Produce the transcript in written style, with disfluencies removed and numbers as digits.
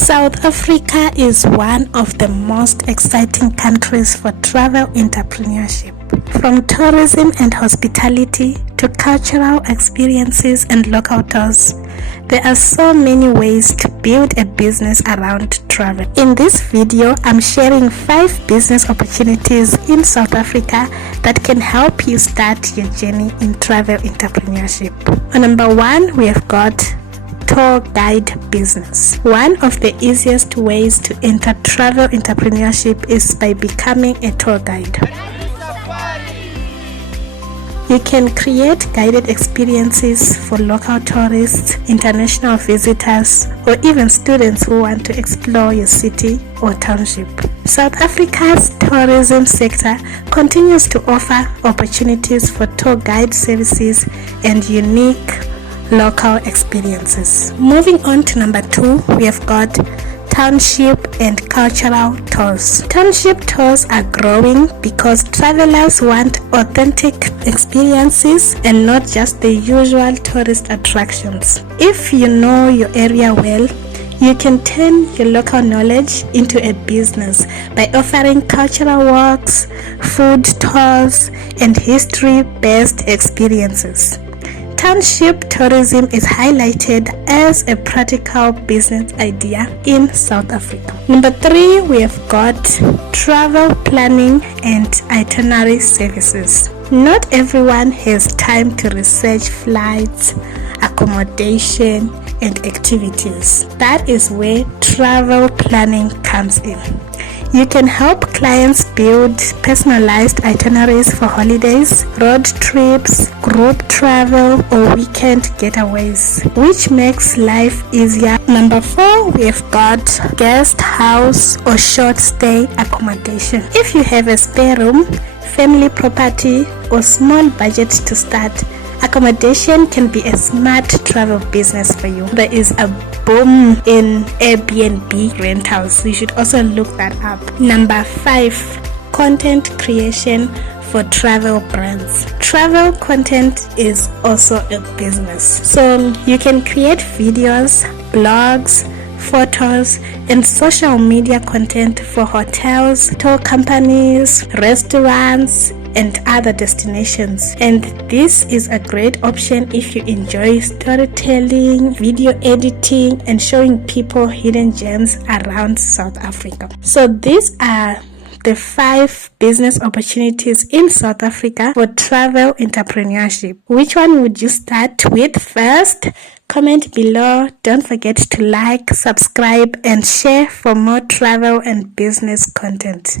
South Africa is one of the most exciting countries for travel entrepreneurship. From tourism and hospitality to cultural experiences and local tours, there are so many ways to build a business around travel. In this video, I'm sharing 5 business opportunities in South Africa that can help you start your journey in travel entrepreneurship. On number 1, we have got tour guide business. One of the easiest ways to enter travel entrepreneurship is by becoming a tour guide. You can create guided experiences for local tourists, international visitors, or even students who want to explore your city or township. South Africa's tourism sector continues to offer opportunities for tour guide services and unique local experiences. Moving on to number 2, we have got township and cultural tours. Township tours are growing because travelers want authentic experiences and not just the usual tourist attractions. If you know your area well, you can turn your local knowledge into a business by offering cultural walks, food tours, and history-based experiences. Township tourism is highlighted as a practical business idea in South Africa. Number 3, we have got travel planning and itinerary services. Not everyone has time to research flights, accommodation, and activities. That is where travel planning comes in. You can help clients build personalized itineraries for holidays, road trips, group travel, or weekend getaways, which makes life easier. Number 4, we've got guest house or short stay accommodation. If you have a spare room, family property, or small budget to start, accommodation can be a smart travel business for you. There is a boom in Airbnb rentals. You should also look that up. Number 5, content creation for travel brands. Travel content is also a business. So you can create videos, blogs, photos, and social media content for hotels, tour companies, restaurants, and other destinations. And this is a great option if you enjoy storytelling, video editing, and showing people hidden gems around South Africa. So these are the 5 business opportunities in South Africa for travel entrepreneurship. Which one would you start with first? Comment below. Don't forget to like, subscribe, and share for more travel and business content.